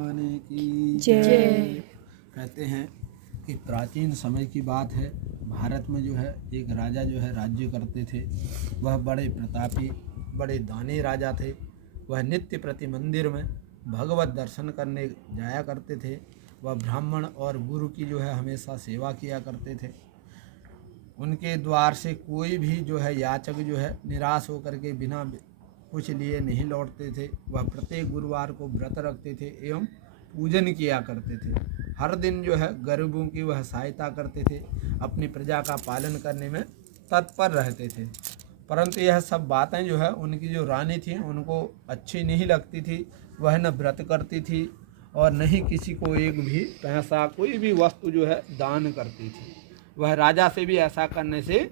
की जय। कहते हैं कि प्राचीन समय की बात है, भारत में जो है एक राजा जो है राज्य करते थे। वह बड़े प्रतापी बड़े दानी राजा थे। वह नित्य प्रति मंदिर में भगवत दर्शन करने जाया करते थे। वह ब्राह्मण और गुरु की जो है हमेशा सेवा किया करते थे। उनके द्वार से कोई भी जो है याचक जो है निराश होकर के बिना कुछ लिए नहीं लौटते थे। वह प्रत्येक गुरुवार को व्रत रखते थे एवं पूजन किया करते थे। हर दिन जो है गरीबों की वह सहायता करते थे, अपनी प्रजा का पालन करने में तत्पर रहते थे। परंतु यह सब बातें जो है उनकी जो रानी थी उनको अच्छी नहीं लगती थी। वह न व्रत करती थी और न ही किसी को एक भी पैसा कोई भी वस्तु जो है दान करती थी। वह राजा से भी ऐसा करने से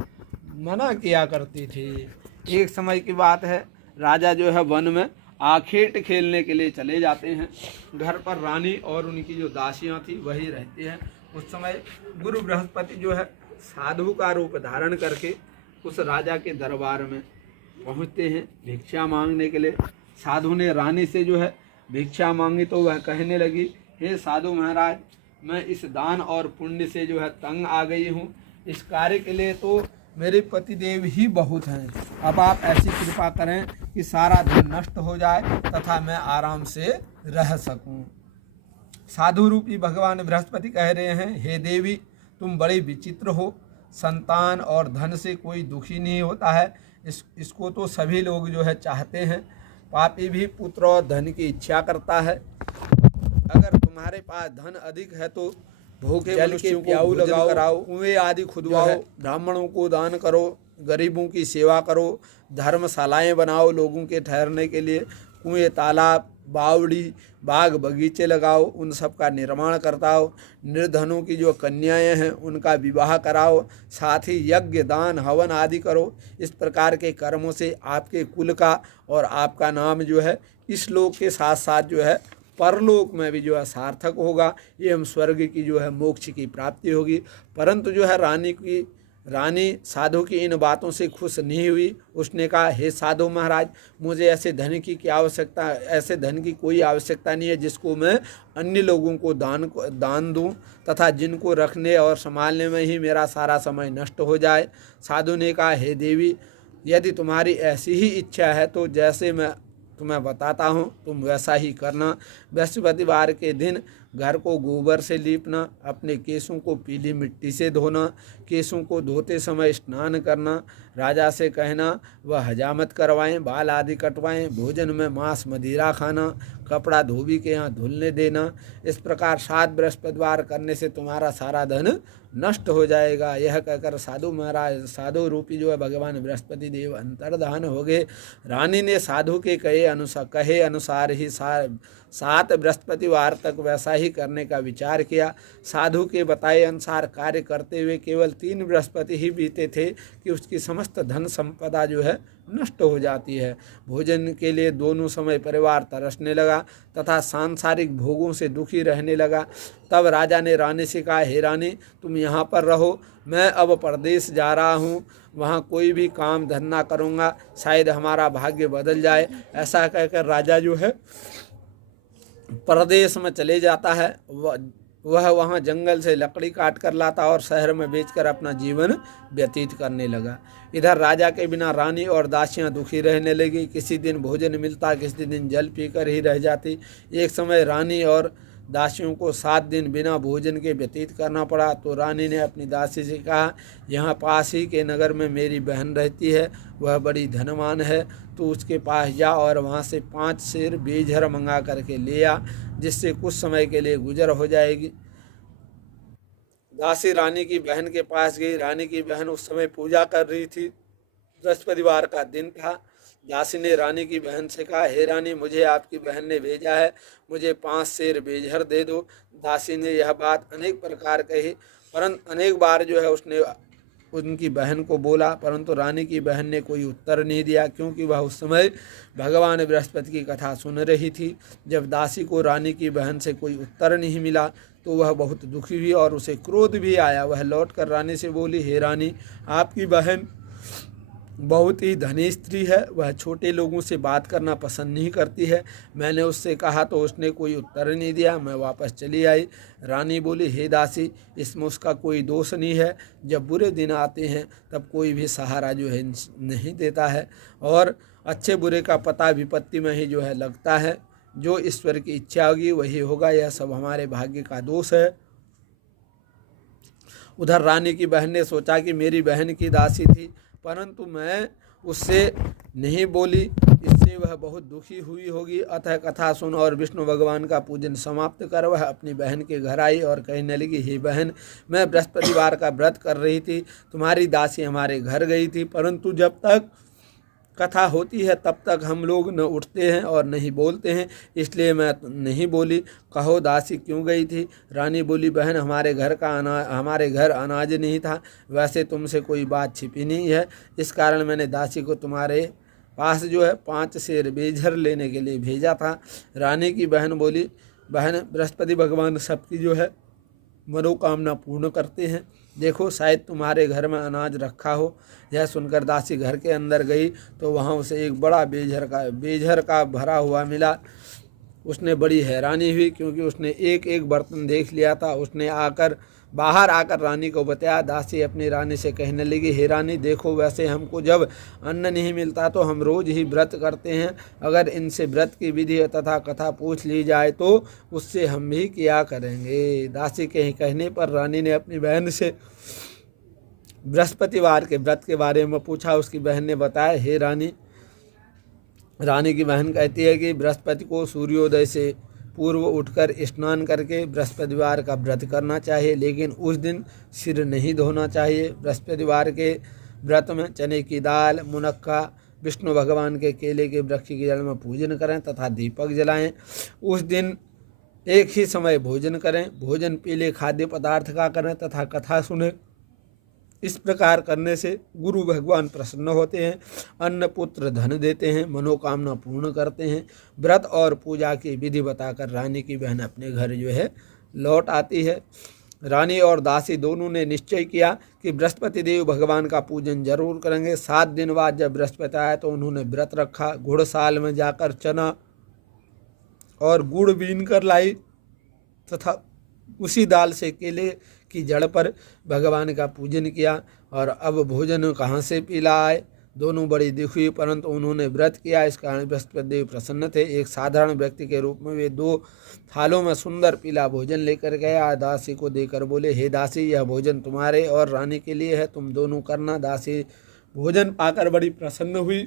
मना किया करती थी। एक समय की बात है, राजा जो है वन में आखेट खेलने के लिए चले जाते हैं। घर पर रानी और उनकी जो दासियां थी वही रहती हैं। उस समय गुरु बृहस्पति जो है साधु का रूप धारण करके उस राजा के दरबार में पहुंचते हैं भिक्षा मांगने के लिए। साधु ने रानी से जो है भिक्षा मांगी तो वह कहने लगी, हे साधु महाराज, मैं इस दान और पुण्य से जो है तंग आ गई हूँ। इस कार्य के लिए तो मेरे पतिदेव ही बहुत हैं। अब आप ऐसी कृपा करें कि सारा धन नष्ट हो जाए तथा मैं आराम से रह सकूं। साधु रूपी भगवान बृहस्पति कह रहे हैं, हे देवी, तुम बड़ी विचित्र हो। संतान और धन से कोई दुखी नहीं होता है। इसको तो सभी लोग जो है चाहते हैं। पापी भी पुत्र और धन की इच्छा करता है। अगर तुम्हारे पास धन अधिक है तो भूखे मनुष्यों को भोजन कराओ, कुएं आदि खुदवाओ, ब्राह्मणों को दान करो, गरीबों की सेवा करो, धर्मशालाएं बनाओ लोगों के ठहरने के लिए, कुएं, तालाब, बावड़ी, बाग बगीचे लगाओ, उन सब का निर्माण करवाओ, निर्धनों की जो कन्याएं हैं उनका विवाह कराओ, साथ ही यज्ञ, दान, हवन आदि करो। इस प्रकार के कर्मों से आपके कुल का और आपका नाम जो है इस लोक के साथ साथ जो है परलोक में भी जो है सार्थक होगा। एवं स्वर्ग की जो है मोक्ष की प्राप्ति होगी। परंतु जो है रानी साधु की इन बातों से खुश नहीं हुई। उसने कहा, हे साधु महाराज, मुझे ऐसे धन की क्या आवश्यकता, ऐसे धन की कोई आवश्यकता नहीं है जिसको मैं अन्य लोगों को दान दूं तथा जिनको रखने और संभालने में ही मेरा सारा समय नष्ट हो जाए। साधु ने कहा, हे देवी, यदि तुम्हारी ऐसी ही इच्छा है तो जैसे मैं तुम्हें बताता हूँ तुम वैसा ही करना। बृहस्पतिवार के दिन घर को गोबर से लीपना, अपने केसों को पीली मिट्टी से धोना, केसों को धोते समय स्नान करना, राजा से कहना वह हजामत करवाएं, बाल आदि कटवाएं, भोजन में मांस मदिरा खाना, कपड़ा धोबी के यहाँ धुलने देना। इस प्रकार 7 बृहस्पतिवार करने से तुम्हारा सारा धन नष्ट हो जाएगा। यह कहकर साधु रूपी जो है भगवान बृहस्पति देव अंतर्धान हो गए। रानी ने साधु के कहे अनुसार ही 7 बृहस्पतिवार तक वैसा ही करने का विचार किया। साधु के बताए अनुसार कार्य करते हुए केवल 3 बृहस्पति ही बीते थे कि उसकी समस्त धन संपदा जो है नष्ट हो जाती है। भोजन के लिए दोनों समय परिवार तरसने लगा तथा सांसारिक भोगों से दुखी रहने लगा। तब राजा ने रानी से कहा, हे रानी, तुम यहाँ पर रहो, मैं अब परदेश जा रहा हूँ, वहाँ कोई भी काम धंधा करूँगा, शायद हमारा भाग्य बदल जाए। ऐसा कहकर राजा जो है परदेश में चले जाता है। वह वहाँ जंगल से लकड़ी काट कर लाता और शहर में बेचकर अपना जीवन व्यतीत करने लगा। इधर राजा के बिना रानी और दासियां दुखी रहने लगी। किसी दिन भोजन मिलता, किसी दिन जल पीकर ही रह जाती। एक समय रानी और दासियों को 7 दिन बिना भोजन के व्यतीत करना पड़ा। तो रानी ने अपनी दासी से कहा, यहाँ पास ही के नगर में मेरी बहन रहती है, वह बड़ी धनवान है, तो उसके पास जा और वहाँ से 5 सेर बेझर मंगा करके ले आ, जिससे कुछ समय के लिए गुजर हो जाएगी। दासी रानी की बहन के पास गई। रानी की बहन उस समय पूजा कर रही थी। बृहस्पतिवार का दिन था। दासी ने रानी की बहन से कहा, हे रानी, मुझे आपकी बहन ने भेजा है, मुझे 5 सेर बेझर दे दो। दासी ने यह बात अनेक प्रकार कही, परंतु अनेक बार जो है उसने उनकी बहन को बोला, परंतु रानी की बहन ने कोई उत्तर नहीं दिया, क्योंकि वह उस समय भगवान बृहस्पति की कथा सुन रही थी। जब दासी को रानी की बहन से कोई उत्तर नहीं मिला तो वह बहुत दुखी हुई और उसे क्रोध भी आया। वह लौटकर रानी से बोली, हे रानी, आपकी बहन बहुत ही धनी स्त्री है, वह छोटे लोगों से बात करना पसंद नहीं करती है। मैंने उससे कहा तो उसने कोई उत्तर नहीं दिया, मैं वापस चली आई। रानी बोली, हे दासी, इसमें उसका कोई दोष नहीं है। जब बुरे दिन आते हैं तब कोई भी सहारा जो है नहीं देता है, और अच्छे बुरे का पता विपत्ति में ही जो है लगता है। जो ईश्वर की इच्छा होगी वही होगा, यह सब हमारे भाग्य का दोष है। उधर रानी की बहन ने सोचा कि मेरी बहन की दासी थी, परंतु मैं उससे नहीं बोली, इससे वह बहुत दुखी हुई होगी। अतः कथा सुन और विष्णु भगवान का पूजन समाप्त कर वह अपनी बहन के घर आई और कहने लगी, हे बहन, मैं बृहस्पतिवार का व्रत कर रही थी, तुम्हारी दासी हमारे घर गई थी, परंतु जब तक कथा होती है तब तक हम लोग न उठते हैं और नहीं बोलते हैं, इसलिए मैं नहीं बोली। कहो दासी क्यों गई थी? रानी बोली, बहन, हमारे घर अनाज नहीं था, वैसे तुमसे कोई बात छिपी नहीं है, इस कारण मैंने दासी को तुम्हारे पास जो है 5 सेर बेझर लेने के लिए भेजा था। रानी की बहन बोली, बहन, बृहस्पति भगवान सबकी जो है मनोकामना पूर्ण करते हैं, देखो शायद तुम्हारे घर में अनाज रखा हो। यह सुनकर दासी घर के अंदर गई तो वहाँ उसे एक बड़ा बेझर का भरा हुआ मिला। उसने बड़ी हैरानी हुई, क्योंकि उसने एक एक बर्तन देख लिया था। उसने बाहर आकर रानी को बताया। दासी अपनी रानी से कहने लगी, हे रानी, देखो, वैसे हमको जब अन्न नहीं मिलता तो हम रोज ही व्रत करते हैं, अगर इनसे व्रत की विधि तथा कथा पूछ ली जाए तो उससे हम भी किया करेंगे। दासी के कहने पर रानी ने अपनी बहन से बृहस्पतिवार के व्रत के बारे में पूछा। उसकी बहन ने बताया, हे रानी की बहन कहती है कि बृहस्पति को सूर्योदय से पूर्व उठकर स्नान करके बृहस्पतिवार का व्रत करना चाहिए, लेकिन उस दिन सिर नहीं धोना चाहिए। बृहस्पतिवार के व्रत में चने की दाल, मुनक्का, विष्णु भगवान के केले के वृक्ष की जड़ में पूजन करें तथा दीपक जलाएं। उस दिन एक ही समय भोजन करें। भोजन पीले खाद्य पदार्थ का करें तथा कथा सुने। इस प्रकार करने से गुरु भगवान प्रसन्न होते हैं, अन्न पुत्र धन देते हैं, मनोकामना पूर्ण करते हैं। व्रत और पूजा की विधि बताकर रानी की बहन अपने घर जो है लौट आती है। रानी और दासी दोनों ने निश्चय किया कि बृहस्पति देव भगवान का पूजन जरूर करेंगे। 7 दिन बाद जब बृहस्पति आया तो उन्होंने व्रत रखा। घुड़साल में जाकर चना और गुड़ बीन कर लाई तथा उसी दाल से केले की जड़ पर भगवान का पूजन किया। और अब भोजन कहाँ से पीला आए? दोनों बड़ी दुखी, परंतु उन्होंने व्रत किया, इस कारण बृहस्पति देव प्रसन्न थे। एक साधारण व्यक्ति के रूप में वे 2 थालों में सुंदर पीला भोजन लेकर गया। दासी को देकर बोले, हे दासी, यह भोजन तुम्हारे और रानी के लिए है, तुम दोनों करना। दासी भोजन पाकर बड़ी प्रसन्न हुई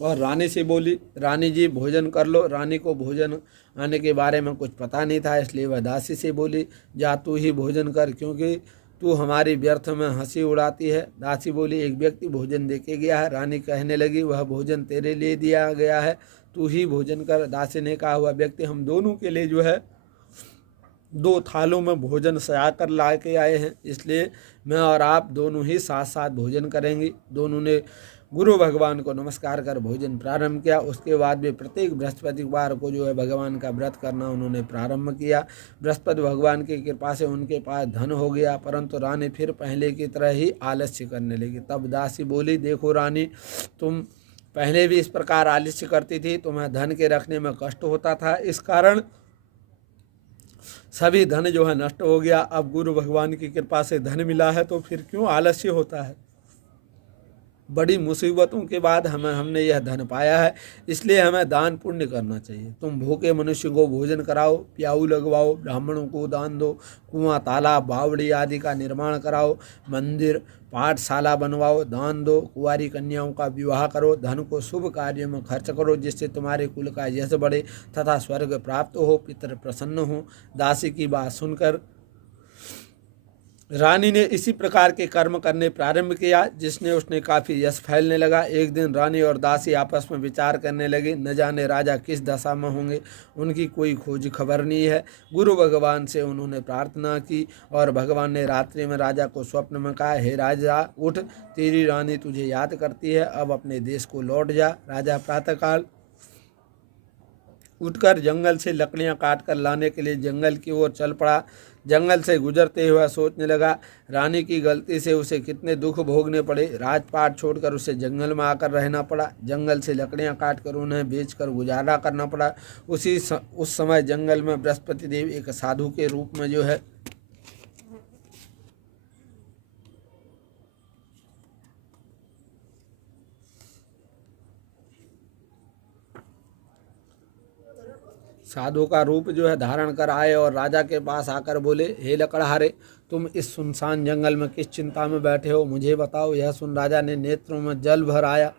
और रानी से बोली, रानी जी, भोजन कर लो। रानी को भोजन आने के बारे में कुछ पता नहीं था, इसलिए वह दासी से बोली, जा तू ही भोजन कर, क्योंकि तू हमारी व्यर्थ में हंसी उड़ाती है। दासी बोली, एक व्यक्ति भोजन देके गया है। रानी कहने लगी, वह भोजन तेरे लिए दिया गया है, तू ही भोजन कर। दासी ने कहा, वह व्यक्ति हम दोनों के लिए जो है 2 थालों में भोजन सजा कर ला के आए हैं, इसलिए मैं और आप दोनों ही साथ साथ भोजन करेंगे। दोनों ने गुरु भगवान को नमस्कार कर भोजन प्रारंभ किया। उसके बाद भी प्रत्येक बृहस्पतिवार को जो है भगवान का व्रत करना उन्होंने प्रारंभ किया। बृहस्पति भगवान की कृपा से उनके पास धन हो गया, परंतु रानी फिर पहले की तरह ही आलस्य करने लगी। तब दासी बोली, देखो रानी, तुम पहले भी इस प्रकार आलस्य करती थी, तुम्हें धन के रखने में कष्ट होता था, इस कारण सभी धन जो है नष्ट हो गया। अब गुरु भगवान की कृपा से धन मिला है तो फिर क्यों आलस्य होता है? बड़ी मुसीबतों के बाद हमने यह धन पाया है, इसलिए हमें दान पुण्य करना चाहिए। तुम भूखे मनुष्य को भोजन कराओ, प्याऊ लगवाओ, ब्राह्मणों को दान दो, कुआं, तालाब, बावड़ी आदि का निर्माण कराओ, मंदिर, पाठशाला बनवाओ, दान दो, कुंवारी कन्याओं का विवाह करो, धन को शुभ कार्यों में खर्च करो, जिससे तुम्हारे कुल का यश बढ़े तथा स्वर्ग प्राप्त हो, पितर प्रसन्न हो। दासी की बात सुनकर रानी ने इसी प्रकार के कर्म करने प्रारंभ किया, जिसने उसने काफ़ी यश फैलने लगा। एक दिन रानी और दासी आपस में विचार करने लगे, न जाने राजा किस दशा में होंगे, उनकी कोई खोज खबर नहीं है। गुरु भगवान से उन्होंने प्रार्थना की और भगवान ने रात्रि में राजा को स्वप्न में कहा, हे राजा, उठ, तेरी रानी तुझे याद करती है, अब अपने देश को लौट जा। राजा प्रातःकाल उठकर जंगल से लकड़ियां काट कर लाने के लिए जंगल की ओर चल पड़ा। जंगल से गुजरते हुए सोचने लगा, रानी की गलती से उसे कितने दुख भोगने पड़े। राजपाट छोड़कर उसे जंगल में आकर रहना पड़ा। जंगल से लकड़ियां काट कर उन्हें बेचकर गुजारा करना पड़ा। उस समय जंगल में बृहस्पति देव एक साधु के रूप में जो है साधु का रूप जो है धारण कर आए और राजा के पास आकर बोले, हे लकड़हारे, तुम इस सुनसान जंगल में किस चिंता में बैठे हो, मुझे बताओ। यह सुन राजा ने नेत्रों में जल भर आया,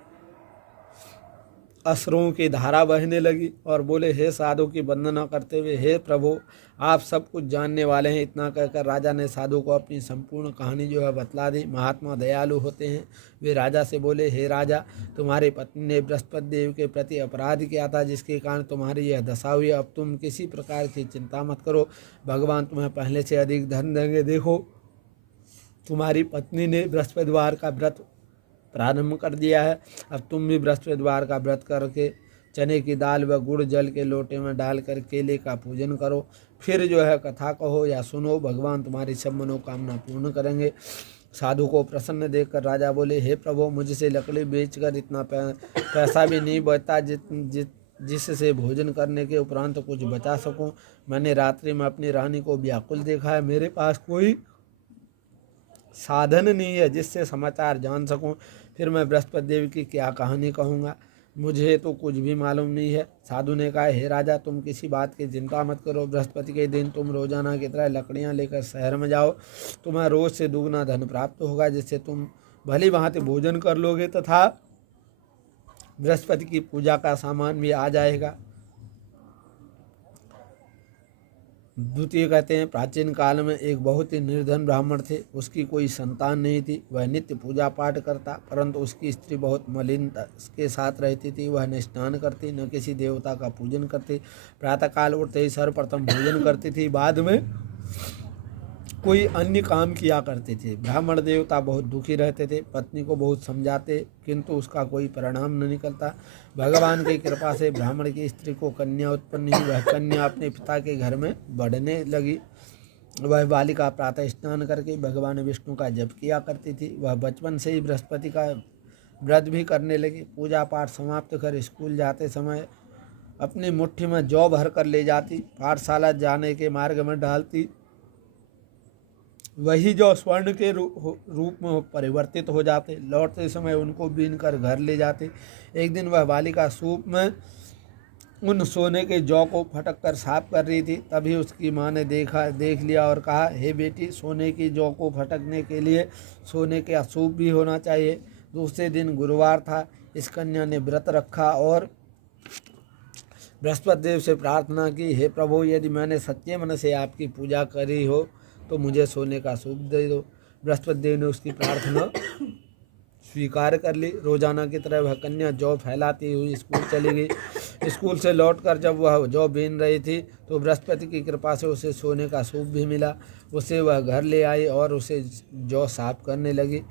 अश्रुओं की धारा बहने लगी और बोले, हे साधु की वंदना करते हुए, हे प्रभु, आप सब कुछ जानने वाले हैं। इतना कहकर राजा ने साधु को अपनी संपूर्ण कहानी जो है बतला दी। महात्मा दयालु होते हैं। वे राजा से बोले, हे राजा, तुम्हारी पत्नी ने बृहस्पति देव के प्रति अपराध किया था, जिसके कारण तुम्हारी यह दशा हुई। अब तुम किसी प्रकार की चिंता मत करो, भगवान तुम्हें पहले से अधिक धन देंगे। देखो, तुम्हारी पत्नी ने बृहस्पतिवार का व्रत प्रारंभ कर दिया है। अब तुम भी बृहस्पतिवार का व्रत करके चने की दाल व गुड़ जल के लोटे में डालकर केले का पूजन करो। फिर जो है कथा कहो या सुनो, भगवान तुम्हारी सब मनोकामना पूर्ण करेंगे। साधु को प्रसन्न देखकर राजा बोले, हे प्रभु, मुझसे लकड़ी बेचकर इतना पैसा भी नहीं बचता जिससे भोजन करने के उपरांत कुछ बचा सकूं। मैंने रात्रि में अपनी रानी को व्याकुल देखा है। मेरे पास कोई साधन नहीं है जिससे समाचार जान सकूं। फिर मैं बृहस्पति देव की क्या कहानी कहूँगा, मुझे तो कुछ भी मालूम नहीं है। साधु ने कहा, हे राजा, तुम किसी बात की चिंता मत करो। बृहस्पति के दिन तुम रोजाना की तरह लकड़ियाँ लेकर शहर में जाओ। तुम्हें रोज से दुगना धन प्राप्त होगा, जिससे तुम भली भांति भोजन कर लोगे तथा बृहस्पति की पूजा का सामान भी आ जाएगा। द्वितीय कहते हैं, प्राचीन काल में एक बहुत ही निर्धन ब्राह्मण थे। उसकी कोई संतान नहीं थी। वह नित्य पूजा पाठ करता, परंतु उसकी स्त्री बहुत मलिनता के साथ रहती थी। वह न स्नान करती, न किसी देवता का पूजन करती। प्रातःकाल उठते ही सर्वप्रथम भोजन करती थी, बाद में कोई अन्य काम किया करते थे। ब्राह्मण देवता बहुत दुखी रहते थे। पत्नी को बहुत समझाते, किंतु उसका कोई परिणाम न निकलता। भगवान की कृपा से ब्राह्मण की स्त्री को कन्या उत्पन्न हुई। वह कन्या अपने पिता के घर में बढ़ने लगी। वह बालिका प्रातः स्नान करके भगवान विष्णु का जप किया करती थी। वह बचपन से ही बृहस्पति का व्रत भी करने लगी। पूजा पाठ समाप्त कर स्कूल जाते समय अपनी मुट्ठी में जौ भर कर ले जाती। पाठशाला जाने के मार्ग में डालती। वही जो स्वर्ण के रूप में परिवर्तित हो जाते। लौटते समय उनको बीन कर घर ले जाते। एक दिन वह बालिका सूप में उन सोने के जौ को फटक कर साफ कर रही थी। तभी उसकी माँ ने देख लिया और कहा, हे बेटी, सोने की जौ को फटकने के लिए सोने के सूप भी होना चाहिए। दूसरे दिन गुरुवार था। इस कन्या ने व्रत रखा और बृहस्पति देव से प्रार्थना की, हे प्रभु, यदि मैंने सच्चे मन से आपकी पूजा करी हो तो मुझे सोने का सूप दे दो। बृहस्पति देव ने उसकी प्रार्थना स्वीकार कर ली। रोजाना की तरह वह कन्या जौ फैलाती हुई स्कूल चली गई। स्कूल से लौटकर जब वह जौ बीन रही थी तो बृहस्पति की कृपा से उसे सोने का सूप भी मिला। उसे वह घर ले आई और उसे जौ साफ करने लगी,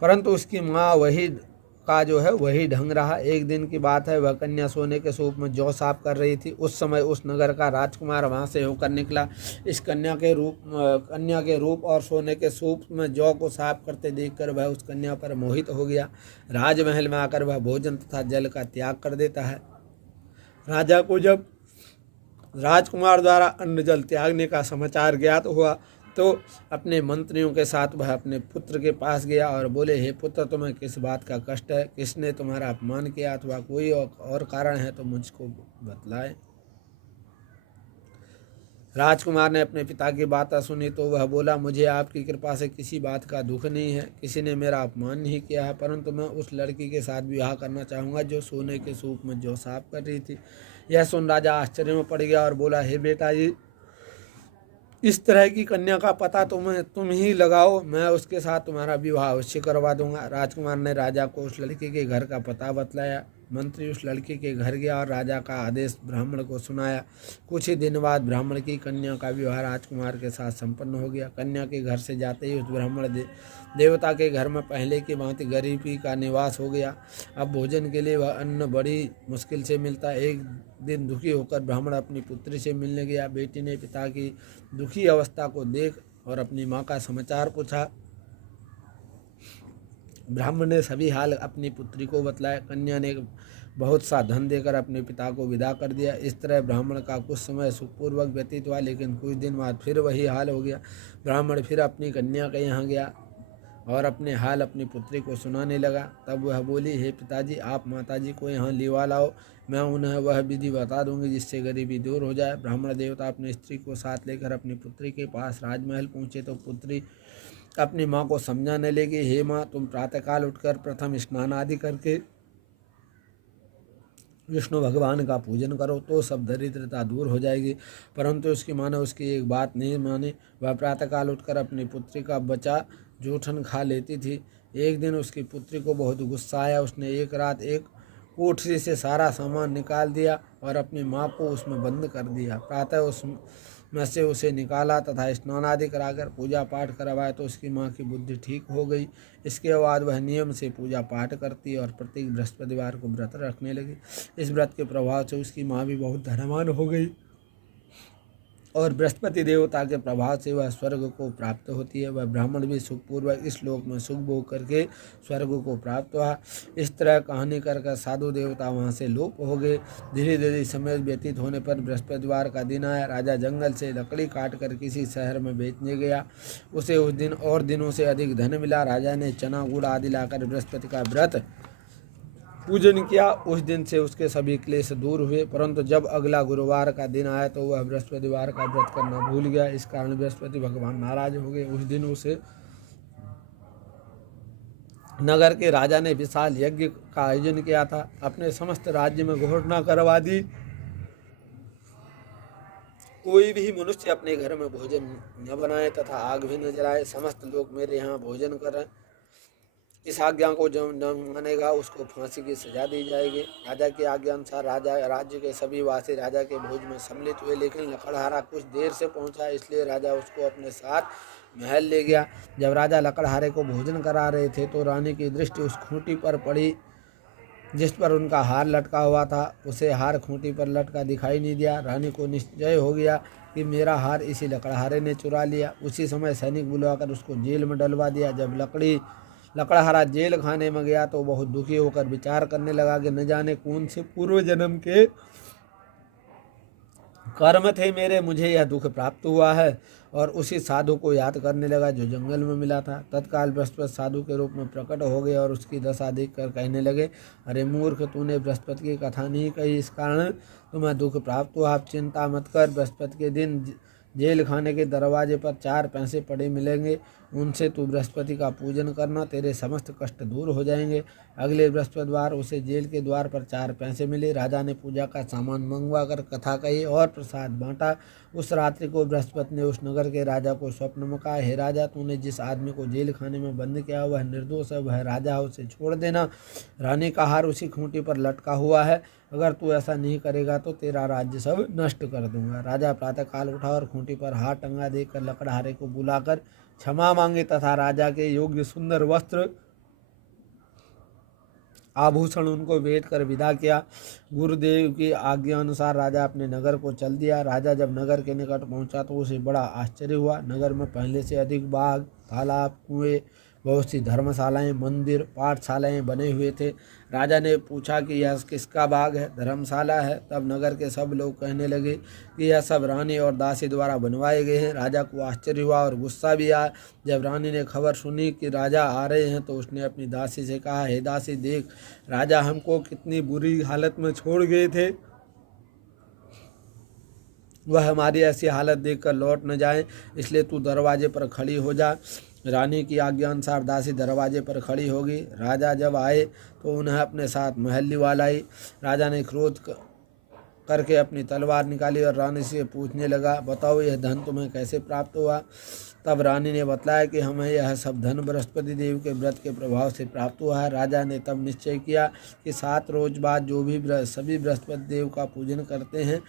परंतु उसकी माँ वही ढंग रहा। एक दिन की बात है, वह कन्या सोने के सूप में जौ साफ कर रही थी। उस समय उस नगर का राजकुमार वहां से होकर निकला। इस कन्या के रूप और सोने के सूप में जौ को साफ करते देखकर वह उस कन्या पर मोहित हो गया। राजमहल में आकर वह भोजन तथा जल का त्याग कर देता है। राजा को जब राजकुमार द्वारा अन्न जल त्यागने का समाचार ज्ञात हुआ तो अपने मंत्रियों के साथ वह अपने पुत्र के पास गया और बोले, हे पुत्र, तुम्हें किस बात का कष्ट है? किसने तुम्हारा अपमान किया अथवा कोई और कारण है तो मुझको बतलाए। राजकुमार ने अपने पिता की बात सुनी तो वह बोला, मुझे आपकी कृपा से किसी बात का दुख नहीं है। किसी ने मेरा अपमान नहीं किया है, परंतु मैं उस लड़की के साथ विवाह करना चाहूँगा जो सोने के सूप में जौ साफ कर रही थी। यह सुन राजा आश्चर्य में पड़ गया और बोला, हे बेटा जी, इस तरह की कन्या का पता तुम ही लगाओ, मैं उसके साथ तुम्हारा विवाह अवश्य करवा दूंगा। राजकुमार ने राजा को उस लड़की के घर का पता बतलाया। मंत्री उस लड़की के घर गया और राजा का आदेश ब्राह्मण को सुनाया। कुछ ही दिन बाद ब्राह्मण की कन्या का विवाह राजकुमार के साथ संपन्न हो गया। कन्या के घर से जाते ही उस ब्राह्मण देवता के घर में पहले की भांति गरीबी का निवास हो गया। अब भोजन के लिए वह अन्न बड़ी मुश्किल से मिलता। एक दिन दुखी होकर ब्राह्मण अपनी पुत्री से मिलने गया। बेटी ने पिता की दुखी अवस्था को देख और अपनी माँ का समाचार पूछा। ब्राह्मण ने सभी हाल अपनी पुत्री को बतलाया। कन्या ने बहुत सा धन देकर अपने पिता को विदा कर दिया। इस तरह ब्राह्मण का कुछ समय सुखपूर्वक व्यतीत हुआ, लेकिन कुछ दिन बाद फिर वही हाल हो गया। ब्राह्मण फिर अपनी कन्या के यहाँ गया और अपने हाल अपनी पुत्री को सुनाने लगा। तब वह बोली, हे पिताजी, आप माताजी को यहाँ लिवा लाओ, मैं उन्हें वह विधि बता दूंगी जिससे गरीबी दूर हो जाए। ब्राह्मण देवता अपनी स्त्री को साथ लेकर अपनी पुत्री के पास राजमहल पहुँचे तो पुत्री अपनी माँ को समझाने लगी, हे माँ, तुम प्रातःकाल उठकर प्रथम स्नान आदि करके विष्णु भगवान का पूजन करो तो सब दरिद्रता दूर हो जाएगी। परंतु उसकी माँ ने उसकी एक बात नहीं मानी। वह प्रातःकाल उठकर अपनी पुत्री का बचा जूठन खा लेती थी। एक दिन उसकी पुत्री को बहुत गुस्सा आया। उसने एक रात एक कोठरी से सारा सामान निकाल दिया और अपनी माँ को उसमें बंद कर दिया। प्रातः उसमें से उसे निकाला तथा स्नान आदि कराकर पूजा पाठ करवाया तो उसकी माँ की बुद्धि ठीक हो गई। इसके बाद वह नियम से पूजा पाठ करती और प्रत्येक बृहस्पतिवार को व्रत रखने लगी। इस व्रत के प्रभाव से उसकी माँ भी बहुत धनवान हो गई और बृहस्पति देवता के प्रभाव से वह स्वर्ग को प्राप्त होती है। वह ब्राह्मण भी सुखपूर्वक इस लोक में सुख भोग करके स्वर्ग को प्राप्त हुआ। इस तरह कहानी कर साधु देवता वहाँ से लोप हो गए। धीरे धीरे समय व्यतीत होने पर बृहस्पतिवार का दिन आया। राजा जंगल से लकड़ी काट कर किसी शहर में बेचने गया। उसे उस दिन और दिनों से अधिक धन मिला। राजा ने चना गुड़ आदि लाकर बृहस्पति का व्रत पूजन किया। उस दिन से उसके सभी क्लेश दूर हुए। परंतु जब अगला गुरुवार का दिन आया तो वह बृहस्पतिवार का व्रत करना भूल गया। इस कारण बृहस्पति भगवान नाराज हो गए। उस दिन उसे नगर के राजा ने विशाल यज्ञ का आयोजन किया था। अपने समस्त राज्य में घोषणा करवा दी, कोई भी मनुष्य अपने घर में भोजन न बनाए तथा आग भी न जलाए। समस्त लोग मेरे यहाँ भोजन करें। इस आज्ञा को जो न मानेगा उसको फांसी की सजा दी जाएगी। राजा की आज्ञा अनुसार राज्य के सभी वासी राजा के भोज में सम्मिलित हुए, लेकिन लकड़हारा कुछ देर से पहुंचा, इसलिए राजा उसको अपने साथ महल ले गया। जब राजा लकड़हारे को भोजन करा रहे थे तो रानी की दृष्टि उस खूंटी पर पड़ी जिस पर उनका हार लटका हुआ था। उसे हार खूंटी पर लटका दिखाई नहीं दिया। रानी को निश्चय हो गया कि मेरा हार इसी लकड़हारे ने चुरा लिया। उसी समय सैनिक बुलवाकर उसको जेल में डलवा दिया। जब लकड़हारा जेल खाने में गया तो बहुत दुखी होकर विचार करने लगा कि न जाने कौन से पूर्व जन्म के कर्म थे मेरे, मुझे यह दुख प्राप्त हुआ है। और उसी साधु को याद करने लगा जो जंगल में मिला था। तत्काल बृहस्पति साधु के रूप में प्रकट हो गए और उसकी दशा देखकर कहने लगे, अरे मूर्ख, तूने बृहस्पति की कथा नहीं कही, इस कारण तुम्हें दुख प्राप्त हुआ। आप चिंता मत कर, बृहस्पति के दिन जेल खाने के दरवाजे पर 4 पैसे पड़े मिलेंगे, उनसे तू बृहस्पति का पूजन करना, तेरे समस्त कष्ट दूर हो जाएंगे। अगले बृहस्पतिवार उसे जेल के द्वार पर 4 पैसे मिले। राजा ने पूजा का सामान मंगवा कर कथा कही और प्रसाद बांटा। उस रात्रि को बृहस्पति ने उस नगर के राजा को स्वप्न में कहा, हे राजा, तूने जिस आदमी को जेल खाने में बंद किया वह निर्दोष है, वह राजा है, उसे छोड़ देना। रानी का हार उसी खूंटी पर लटका हुआ है, अगर तू ऐसा नहीं करेगा तो तेरा राज्य सब नष्ट कर दूंगा। राजा प्रातःकाल उठा और खूंटी पर हार टंगा देखकर लकड़हारे को बुलाकर क्षमा मांगे तथा राजा के योग्य सुंदर वस्त्र आभूषण उनको भेंट कर विदा किया। गुरुदेव की आज्ञा अनुसार राजा अपने नगर को चल दिया। राजा जब नगर के निकट पहुंचा तो उसे बड़ा आश्चर्य हुआ। नगर में पहले से अधिक बाग, तालाब, कुएं, बहुत सी धर्मशालाएं, मंदिर, पाठशालाएं बने हुए थे। राजा ने पूछा कि यह किसका बाग है, धर्मशाला है। तब नगर के सब लोग कहने लगे कि यह सब रानी और दासी द्वारा बनवाए गए हैं। राजा को आश्चर्य हुआ और गुस्सा भी आया। जब रानी ने खबर सुनी कि राजा आ रहे हैं तो उसने अपनी दासी से कहा, हे दासी, देख, राजा हमको कितनी बुरी हालत में छोड़ गए थे, वह हमारी ऐसी हालत देखकर लौट न जाए, इसलिए तू दरवाजे पर खड़ी हो जा। रानी की आज्ञा अनुसार दासी दरवाजे पर खड़ी होगी। राजा जब आए तो उन्हें अपने साथ महल लिवा लाई। राजा ने करके अपनी तलवार निकाली और रानी से पूछने लगा, बताओ यह धन तुम्हें कैसे प्राप्त हुआ। तब रानी ने बतलाया कि हमें यह सब धन बृहस्पति देव के व्रत के प्रभाव से प्राप्त हुआ है। राजा ने तब निश्चय किया कि 7 रोज बाद जो भी सभी बृहस्पति देव का पूजन करते हैं,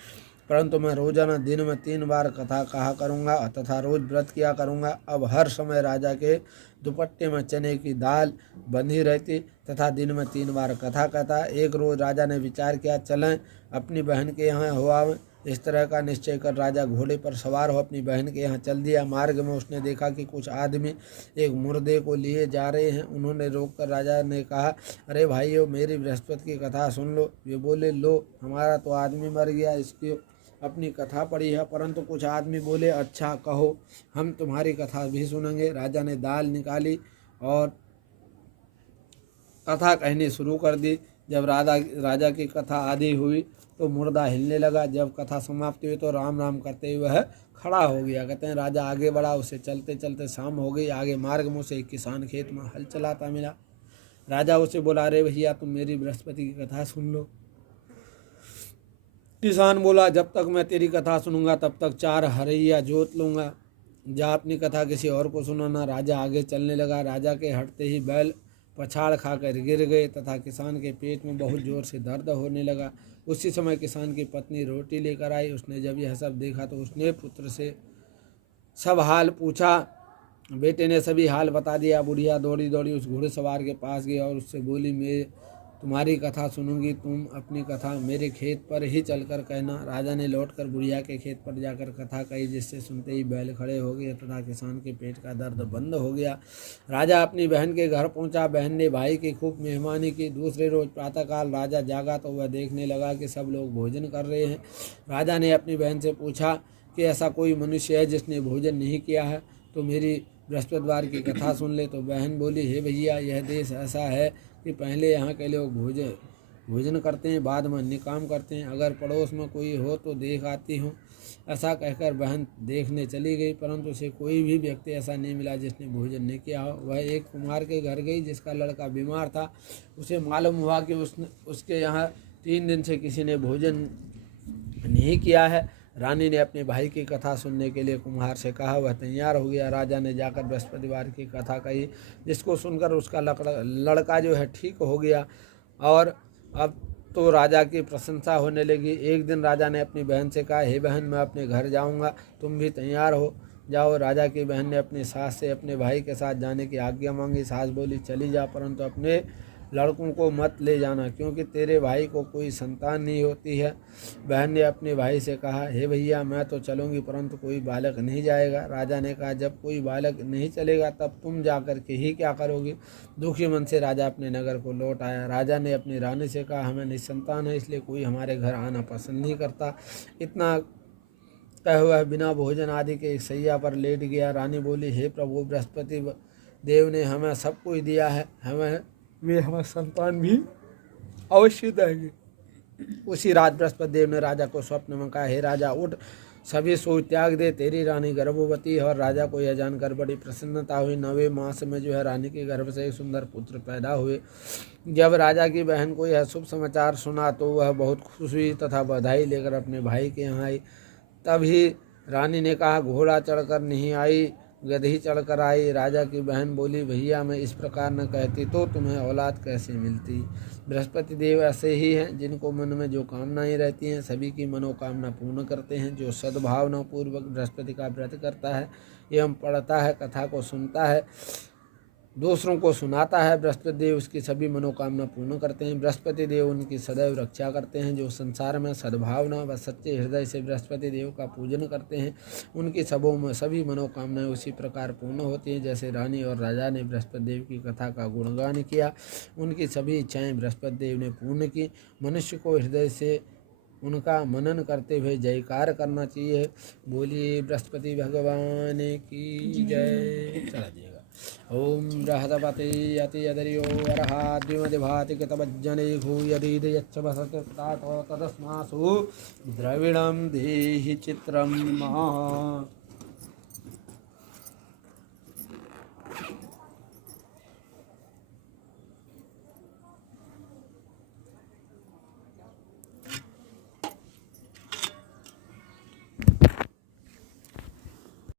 परंतु मैं रोजाना दिन में 3 बार कथा कहा करूँगा तथा रोज व्रत किया करूँगा। अब हर समय राजा के दुपट्टे में चने की दाल बंधी रहती तथा दिन में 3 बार कथा कहता। एक रोज राजा ने विचार किया, चलें अपनी बहन के यहाँ हो आवें। इस तरह का निश्चय कर राजा घोड़े पर सवार हो अपनी बहन के यहाँ चल दिया। मार्ग में उसने देखा कि कुछ आदमी एक मुर्दे को लिए जा रहे हैं। उन्होंने रोककर राजा ने कहा, अरे भाइयों, मेरी बृहस्पति की कथा सुन लो। वे बोले, लो, हमारा तो आदमी मर गया, इसकी अपनी कथा पढ़ी है। परंतु कुछ आदमी बोले, अच्छा कहो, हम तुम्हारी कथा भी सुनेंगे। राजा ने दाल निकाली और कथा कहनी शुरू कर दी। जब राजा की कथा आधी हुई तो मुर्दा हिलने लगा। जब कथा समाप्त हुई तो राम राम करते हुए वह खड़ा हो गया। कहते हैं राजा आगे बढ़ा, उसे चलते चलते शाम हो गई। आगे मार्ग में उसे एक किसान खेत में हल चलाता मिला। राजा उसे बोला, अरे भैया, तुम मेरी बृहस्पति की कथा सुन लो। किसान बोला, जब तक मैं तेरी कथा सुनूंगा तब तक 4 हरैया जोत लूँगा, जा अपनी कथा किसी और को सुनाना। राजा आगे चलने लगा। राजा के हटते ही बैल पछाड़ खाकर गिर गए तथा किसान के पेट में बहुत जोर से दर्द होने लगा। उसी समय किसान की पत्नी रोटी लेकर आई। उसने जब यह सब देखा तो उसने पुत्र से सब हाल पूछा। बेटे ने सभी हाल बता दिया। बुढ़िया दौड़ी दौड़ी उस घुड़सवार के पास गई और उससे बोली, मैं तुम्हारी कथा सुनूंगी, तुम अपनी कथा मेरे खेत पर ही चलकर कहना। राजा ने लौटकर बुढ़िया के खेत पर जाकर कथा कही, जिससे सुनते ही बैल खड़े हो गए तथा किसान के पेट का दर्द बंद हो गया। राजा अपनी बहन के घर पहुंचा। बहन ने भाई की खूब मेहमानी की। दूसरे रोज प्रातःकाल राजा जागा तो वह देखने लगा कि सब लोग भोजन कर रहे हैं। राजा ने अपनी बहन से पूछा कि ऐसा कोई मनुष्य है जिसने भोजन नहीं किया है, तो मेरी बृहस्पतिवार की कथा सुन ले। तो बहन बोली, हे भैया, यह देश ऐसा है कि पहले यहाँ के लोग भोजन करते हैं, बाद में अन्य काम करते हैं। अगर पड़ोस में कोई हो तो देख आती हूँ। ऐसा कहकर बहन देखने चली गई, परंतु उसे कोई भी व्यक्ति ऐसा नहीं मिला जिसने भोजन नहीं किया हो। वह एक कुम्हार के घर गई जिसका लड़का बीमार था। उसे मालूम हुआ कि उसके यहाँ 3 दिन से किसी ने भोजन नहीं किया है। रानी ने अपने भाई की कथा सुनने के लिए कुम्हार से कहा। वह तैयार हो गया। राजा ने जाकर बृहस्पतिवार की कथा कही, जिसको सुनकर उसका लड़का जो है ठीक हो गया और अब तो राजा की प्रशंसा होने लगी। एक दिन राजा ने अपनी बहन से कहा, हे बहन, मैं अपने घर जाऊंगा, तुम भी तैयार हो जाओ। राजा की बहन ने अपनी सास से अपने भाई के साथ जाने की आज्ञा मांगी। सास बोली, चली जा, परंतु अपने लड़कों को मत ले जाना, क्योंकि तेरे भाई को कोई संतान नहीं होती है। बहन ने अपने भाई से कहा, हे भैया, मैं तो चलूँगी, परंतु कोई बालक नहीं जाएगा। राजा ने कहा, जब कोई बालक नहीं चलेगा तब तुम जाकर के ही क्या करोगे। दुखी मन से राजा अपने नगर को लौट आया। राजा ने अपनी रानी से कहा, हमें निसंतान है, इसलिए कोई हमारे घर आना पसंद नहीं करता। इतना कहे हुआ बिना भोजन आदि के एक सैया पर लेट गया। रानी बोली, हे प्रभु, बृहस्पति देव ने हमें सब कुछ दिया है, हमें संतान भी अवश्य देंगे। उसी रात बृहस्पति देव ने राजा को स्वप्न में कहा, हे राजा, उठ, सभी सोच त्याग दे, तेरी रानी गर्भवती है। और राजा को यह जानकर बड़ी प्रसन्नता हुई। 9वें मास में जो है रानी के गर्भ से एक सुंदर पुत्र पैदा हुए। जब राजा की बहन को यह शुभ समाचार सुना तो वह बहुत खुश हुई तथा बधाई लेकर अपने भाई के यहाँ आई। तभी रानी ने कहा, घोड़ा चढ़कर नहीं आई, गधी चढ़कर आई। राजा की बहन बोली, भैया, मैं इस प्रकार न कहती तो तुम्हें औलाद कैसे मिलती। बृहस्पति देव ऐसे ही हैं, जिनको मन में जो कामनाएं रहती हैं सभी की मनोकामना पूर्ण करते हैं। जो सद्भावना पूर्वक बृहस्पति का व्रत करता है एवं पढ़ता है, कथा को सुनता है, दूसरों को सुनाता है, बृहस्पति देव उसकी सभी मनोकामना पूर्ण करते हैं। बृहस्पति देव उनकी सदैव रक्षा करते हैं। जो संसार में सद्भावना व सच्चे हृदय से बृहस्पति देव का पूजन करते हैं, उनकी सभी मनोकामनाएं उसी प्रकार पूर्ण होती हैं जैसे रानी और राजा ने बृहस्पति देव की कथा का गुणगान किया। उनकी सभी इच्छाएं बृहस्पति देव ने पूर्ण की। मनुष्य को हृदय से उनका मनन करते हुए जयकार करना चाहिए। बोलिए बृहस्पति भगवान की जय। चला दिएगा। ओम बृहस्पति यति यदरियो अर्हाद्विमदिभाति कृतवज्जने भूयरीद यच्छवसत तदस्मासु द्रविणं देहि चित्रं महा।